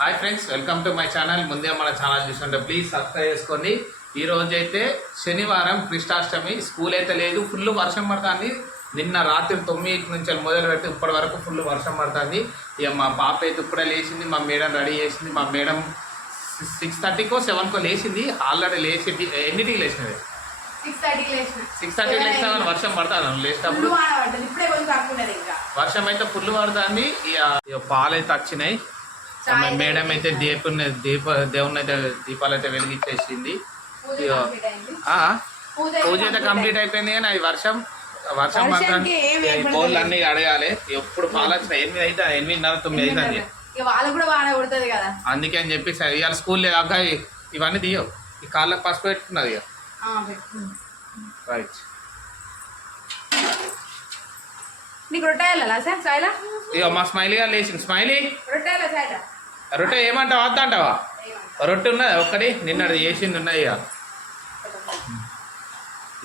Hi friends welcome to my channel ముందే మన channel చూస్తుంటే ప్లీజ్ సబ్స్క్రైబ్ చేసుకోండి. ఈ రోజు అయితే శనివారం కృష్ణాష్టమి. స్కూల్ అయితే లేదు ఫుల్ వర్షం పడుతుంది. నిన్న రాత్రి తొమ్మిది నుంచి మొదలు పెడితే ఇప్పటి వరకు ఫుల్ వర్షం పడుతుంది. ఇక మా పాప అయితే ఇప్పుడే లేచింది మా మేడం రెడీ చేసింది. మా మేడం సిక్స్ థర్టీకో సెవెన్కో లేచింది. ఆల్రెడీ లేచి ఎన్నిటికి లేచినది? సిక్స్ థర్టీకి లేచిన. వర్షం పడుతుంది? లేచినప్పుడు? వర్షం అయితే ఫుల్ పడుతుంది. ఇక పాలు అయితే వచ్చినాయి. మేడం అయితే దీపుని దీప దేవుని అయితే దీపాలు అయితే వెలిగించేసింది. పూజ అయితే కంప్లీట్ అయిపోయింది కానీ అది వర్షం వర్షం మాత్రం. బౌల్ అన్ని అడగాలి ఎప్పుడు పాలు వచ్చినాయి ఎనిమిది అయితే ఎనిమిదిన్నర తొమ్మిది కూడా కొడుతుంది కదా. అందుకే అని చెప్పి ఇవాళ స్కూల్ లేదు. అక్క ఇవన్నీ తీయవు. ఈ కాళ్ళకి పసుపు పెట్టుకున్నది. రైట్ నీకు రొట్టె వెళ్ళాలా సార్ సాయిలా? ఇక మా స్మైలీ గారు లేచింది స్మైలీ? రొట్టె రొట్టె ఏమంటావా? వద్ద అంటావా? రొట్టె ఉన్నది? ఒక్కటి? నిన్నది చేసింది ఉన్నాయి ఇక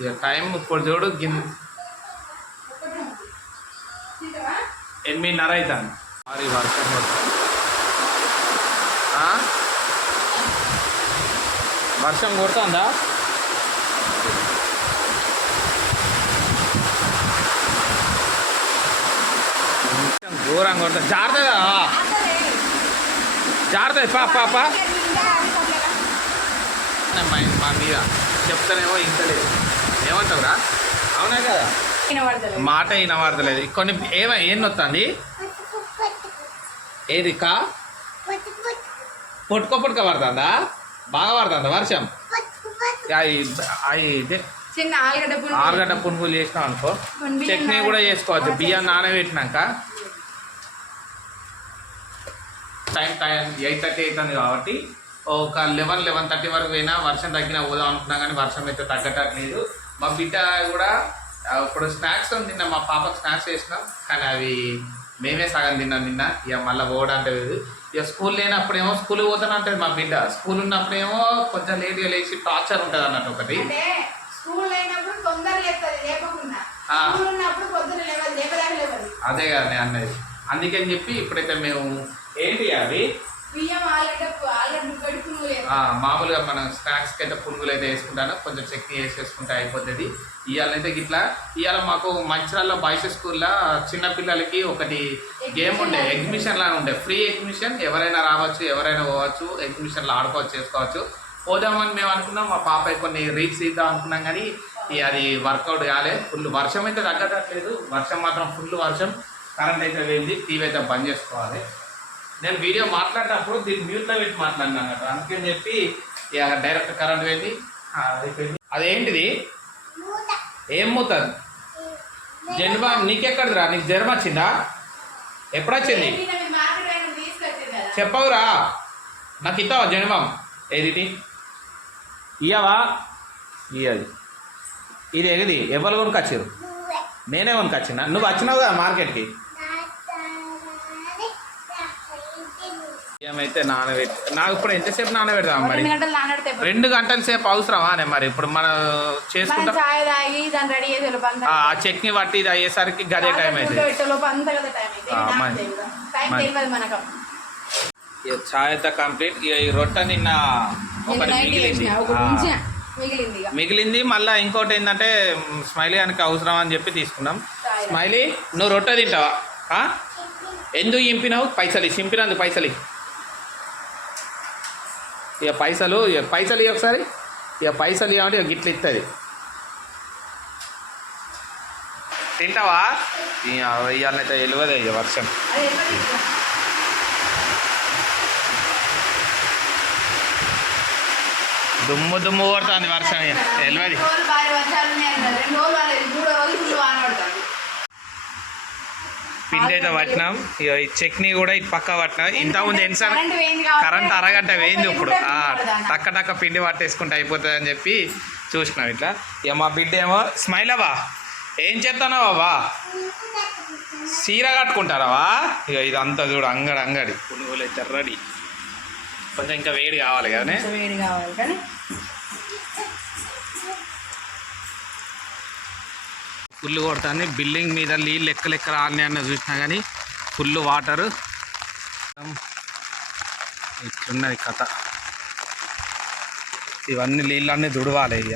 ఇక టైం ఇప్పుడు చూడు గిన్ ఎనిమిదిన్నర అవుతాను మరి వర్షం వర్షం కొడుతుందా? కొంచెం ఘోరంగా కొడుతుంది. జాగ్రత్తగా జాగ్రత్త పా పా పా మా మీద చెప్తానేమో ఇంకా లేదు ఏమంటావురా అవునా కదా. మాట వినవాడతలేదు కొన్ని ఏమో ఏం వస్తుంది ఏది కా పుట్టుకో పుట్టుక పడుతుందా బాగా పడుతుందా వర్షం ఇదే చిన్న ఆలుగడ్డ పునుగులు చేసినాం అనుకో చట్నీ కూడా చేసుకోవచ్చు. బియ్యం నానబెట్టినాక టైం టైం ఎయిట్ థర్టీ అవుతుంది కాబట్టి ఒక లెవెన్ లెవెన్ థర్టీ వరకు పోయినా వర్షం తగ్గినా పోదాం అనుకున్నా కానీ వర్షం అయితే తగ్గట్లేదు. మా బిడ్డ కూడా ఇప్పుడు స్నాక్స్ నిన్న మా పాపకు స్నాక్స్ వేసినాం కానీ అవి మేమే సగం తిన్నాం నిన్న. ఇక మళ్ళీ పోవడానికి లేదు. ఇక స్కూల్ లేనప్పుడేమో స్కూల్ పోతానంటది మా బిడ్డ. స్కూల్ ఉన్నప్పుడేమో కొంచెం లేట్గా లేచి టార్చర్ ఉంటుంది అన్నట్టు ఒకటి. అదే కదా నేను అన్నది. అందుకని చెప్పి ఇప్పుడైతే మేము ఏంటి అవి మామూలుగా మనం స్నాక్స్కి అయితే పునుగులు అయితే వేసుకుంటాను. కొంచెం చట్నీ వేసేసుకుంటే అయిపోతుంది. ఇవాళ అయితే ఇట్లా ఇవాళ మాకు మంచిర్యాలలో బాయ్స్ స్కూల్లో చిన్న పిల్లలకి ఒకటి గేమ్ ఉండే ఎగ్జిబిషన్ లాగా ఉండే. ఫ్రీ ఎగ్జిబిషన్ ఎవరైనా రావచ్చు ఎవరైనా పోవచ్చు ఎగ్జిబిషన్లో ఆడుకోవచ్చు చేసుకోవచ్చు. పోదామని మేము అనుకున్నాం మా పాప కొన్ని రీల్స్ ఇద్దాం అనుకున్నాం కానీ ఇక అది వర్కౌట్ కాలే. ఫుల్ వర్షం అయితే తగ్గట్లేదు. వర్షం మాత్రం ఫుల్ వర్షం. కరెంట్ అయితే వెళ్ళి టీవీ అయితే బంద్ చేసుకోవాలి. నేను వీడియో మాట్లాడేటప్పుడు దీన్ని మ్యూట్లో పెట్టి మాట్లాడినా అన్నట్టు అందుకని చెప్పి ఇక డైరెక్ట్ కరెంట్ వెళ్ళి అయిపోయింది. అదేంటిది? ఏం మూతుంది జన్మ నీకెక్కడిదిరా? నీకు జ్వరం వచ్చిందా? ఎప్పుడొచ్చింది? చెప్పవురా. నాకు ఇస్తావా జన్మం ఏది ఇయ్యవా? ఇయ్యది. ఇది ఏది? ఎవరు కొనుకొచ్చారు నేనే కొనుకొచ్చిన నువ్వు వచ్చినావు కదా మార్కెట్కి? ఏమైతే నానబెట్టి నాకు ఇప్పుడు ఎంతసేపు నానబెడదాం మరి? రెండు గంటలు నానడితే రెండు గంటల సేపు అవసరమా అనే మరి? ఇప్పుడు మనం మనం చేసుకుంటాం చాయ్ తాగి దాన్ని రెడీ చేసే లోపు అంతా ఆ చట్నీ పట్టి ఇది అయ్యేసరికి గదే టైం పూజ అవుతుంది పెట్టే లోపు అంతా కదా టైం అయితే ఆ. టైం. తెలియదు మనకు. ఇక ఛాయ్ అయితే కంప్లీట్. ఇక ఈ రొట్టె నిన్న నేను ఒకటి నైట్ మిగిలింది. చేసిన ఒకటి ఆ, ఉంచిన మిగిలింది ఇక. మిగిలింది. మళ్ళీ ఇంకోటి ఏంటంటే స్మైలీ అని అవసరం అని చెప్పి తీసుకున్నాం. చాయ్ స్మైలీ నువ్వు రొట్టె తింటావా? ఆ? ఎందుకు ఇంపినావు? పైసలు ఇచ్చి ఇంపినందుకు పైసలు. ఇక పైసలు ఇక పైసలు ఇవి ఒకసారి. ఇక పైసలు ఇవ్వమంటే ఇక గిట్ల ఇస్తుంది తింటావా? ఇవాళనైతే తెలియదే ఇక వర్షం. దుమ్ము దుమ్ము కొడుతుంది వర్షం ఇక. తెలియదు రెండు రోజులు భారీ వర్షాలు ఉన్నాయి అన్నారు. రెండు రోజులు రాలేదు మూడో రోజు ఫుల్ వాన పడుతుంది పిండి అయితే పట్టినాం. ఇక ఈ చట్నీ కూడా ఇటు పక్క పట్టినాం. ఇంత ముందు ఎన్నిసార్లు కరెంట్ అరగంట వేయింది ఇప్పుడు? టక్క టక్క పిండి పట్టేసుకుంటే అయిపోతుంది అని చెప్పి చూసినాం ఇట్లా. ఇక మా బిడ్డ ఏమో స్మైల్ అవ్వా? ఏం చేస్తానో బాబా చీర కట్టుకుంటారావా ఇక ఇదంతా చూడు అంగడి అంగడి. పునుగులు అయితే రెడీ. కొంచెం ఇంకా వేడి కావాలి కానీ కొంచెం వేడి కావాలి కానీ ఫుల్ కొడుతుంది. బిల్డింగ్ మీద నీళ్ళు లెక్క లెక్క రాని అన్న చూసినా కానీ ఫుల్ వాటర్. ఇట్లున్నది కథ. ఇవన్నీ నీళ్ళన్నీ దుడవాలి ఇక